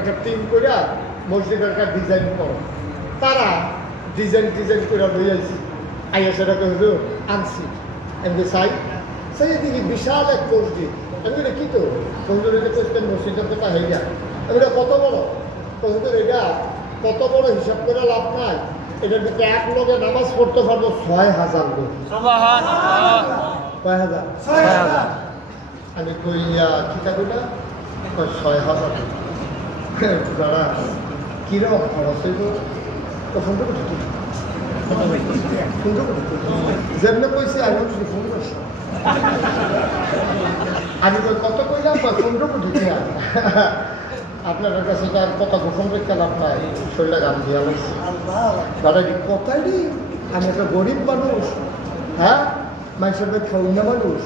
একটা টিম করে মসজিদের একটা ডিজাইন করো, তারা ডিজাইন করে লই আইছি, আইয়া সেটাকে হুজুর আনছি, আমি চাই সেই দিকে বিশাল এক মসজিদ। আমি এটা কি তো হুজুর এটা করতেন মসজিদের কথা হয়ে যায়, আমি এটা কত বড় হুজুর, এটা কত বড় হিসাব করে লাভ নাই, এটার ভিতরে এক লোকে নামাজ পড়তে পারবো ৬,০০০ লোক। কয় হাজার? ৬,০০০। আমি কইয়া কি থাকবো না ৬,০০০ দাঁড়া কিরকম খরচ হইব ফোন করে যেমনি কইছি আমি ফোন করছি, আমি কত কইলাম ১৫ কোটি টাকা। আপনার কাছে তার কথা গোপন করতে লাভ নাই, শরীরটা গান দিয়া লাগছে দাদা কথাই নি, আমি একটা গরিব মানুষ, হ্যাঁ মানুষের খেউনা মানুষ,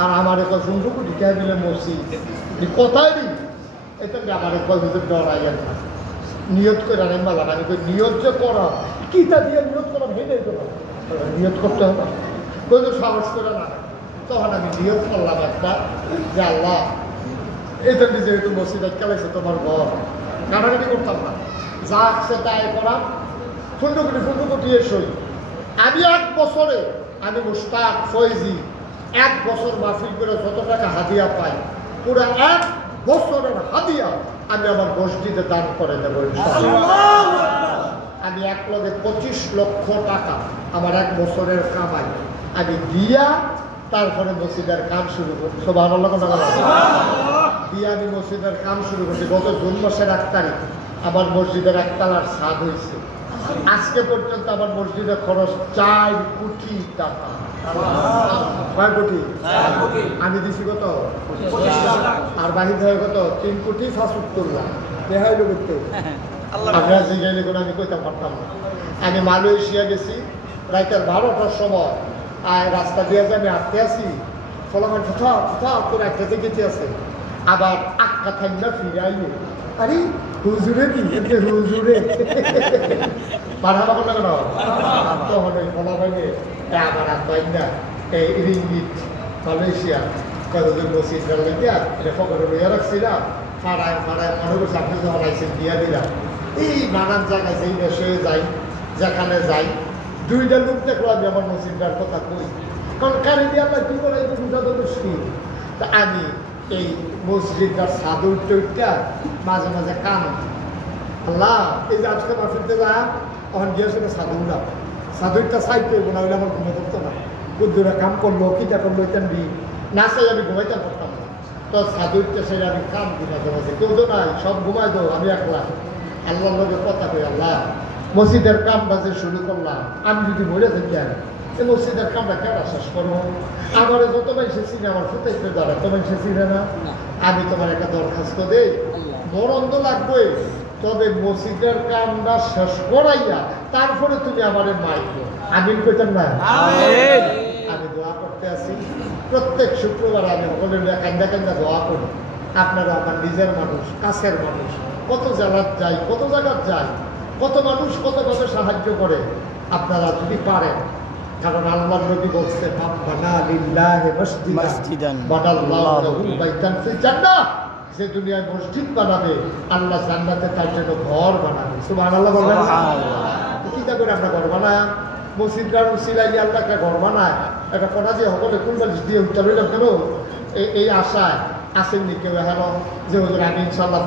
আর আমার একটা ১৫ কোটি টাকা দিলে মসজিদ কথাই নি, এটা আমার ডরাই না নিয়ত করে আনেন মালা। আমি কই নিয়ত যে করা কি তা দিয়ে নিয়ত করা ভেঙে তো নিয়ত করতে হবে, কোনো সাহস করে না। তখন আমি নিয়ত করলাম একটা যে আল্লাহ এটা নিজে একটু মসজিদে খেলাইছে তোমার ঘর, কাটাকাটি করতাম না, যা আসছে তাই করা ১৫ কোটি সই। আমি ১ বছরে আমি মুশতাক ফয়েজি ১ বছর মাহফিল করে যত টাকা হাদিয়া পাই, পুরো ১ বছরের হাদিয়া আমি আমার মসজিদে দান করে দেবো। আমি ১,২৫ লক্ষ টাকা আমার ১ বছরের কামাই আমি দিয়া তারপরে মসজিদের কাম শুরু করছি। সুবহানাল্লাহ দিয়া আমি মসজিদের কাম শুরু করছি। গত জুন মাসের ১ তারিখ আমার মসজিদের ১ তলার ছাদ হয়েছে। আজকে পর্যন্ত আমার মসজিদের খরচ ৪ কোটি টাকা। কয় কোটি? আমি দিছি কত? আর বাহির হয়ে কত? ৩ কোটি ৭৫ লাখ। দেখাইল করতে আমরা জিগাইলে করে আমি কইতে পারতাম না। আমি মালয়েশিয়া গেছি রাইতের ১২টার সময়, আর রাস্তা দিয়ে আমি আটতে আসি, ফলাফল তোর একটাতে গেতে আছে, আবার আটটা থাকলে ফিরে আইলো, আরে হুজুরে দিকে হুজুরে পাঠাবো না কেন? তখন ওই ফলাফলে আমার আত্মাই না এই রিঙ্গিট মালয়েশিয়া কতদিন মসজিদ লাগিয়া এটা ফকরে লইয়া রাখছি না, পাড়ায় মনে করছি আপনি যখন আইসেন দিয়া দিলাম। এই নানান জায়গায় যেই দেশে যাই, যেখানে যাই, ২টা লোক দেখলো আমি আমার মসজিদটার কথা কই, কারণ কারি দিয়ে আমরা কি করে বুঝা তো মুশকিল। তা আমি এই মসজিদটার সাদুর টইটা মাঝে মাঝে কান আল্লাহ এই যে আজকে মাসিতে যা তখন গিয়েছিল সাধুরা, সাধুরটা সাইতে হইব না হইলে আমার ঘুমে ধরতো না, বুদ্ধুরা কাম করলো কিটা করলো ইতান দি না চাই আমি ঘুমাইতে পারতাম না। তো সাধুরটা সেটা আমি কাম দিই মাঝে মাঝে, কেউ তো নাই, সব ঘুমাই দো, আমি একলা আল্লাহর লগে কথা কই, আল্লাহ মসজিদের কাম বাজে শুরু করলাম, আমি যদি মরে থাকি আর এই মসজিদের কামটা কেন শেষ করবো? আমার যত মানুষে চিনে আমার ফুটাইতে দ্বারা তো মানুষে চিনে না। আমি তোমার একটা দরখাস্ত দেই, মরণ তো লাগবে, তবে মসজিদের কামটা শেষ করাইয়া তারপরে তুমি আমার মাইকো। আমিন কইতাম না? আমি দোয়া করতে আসি প্রত্যেক শুক্রবার, আমি সকলের কান্দা কান্দা দোয়া করি। আপনারা আমার নিজের মানুষ, কাছের মানুষ, কত জায়গায় যাই, কত জায়গায় যাই, কত মানুষ কত কত সাহায্য করে। আপনারা যদি পারেন, কারণ আল্লাহর নবী বলছে যে দুনিয়ায় মসজিদ বানাবে আল্লাহ জান্নাতে তার জন্য ঘর বানাবে। সুবহানাল্লাহ বলবেন? চিন্তা করে আমরা ঘর বানায় মসজিদটার সিলাইলে আল্লাহ একটা ঘর বানায়, একটা কোনা যে সকলে কুলবালিশ দিয়ে উত্তর হইলাম কেন এই আশায় আসেননি কেউ, হ্যালো যে হুজুর আমি ইনশাল্লাহ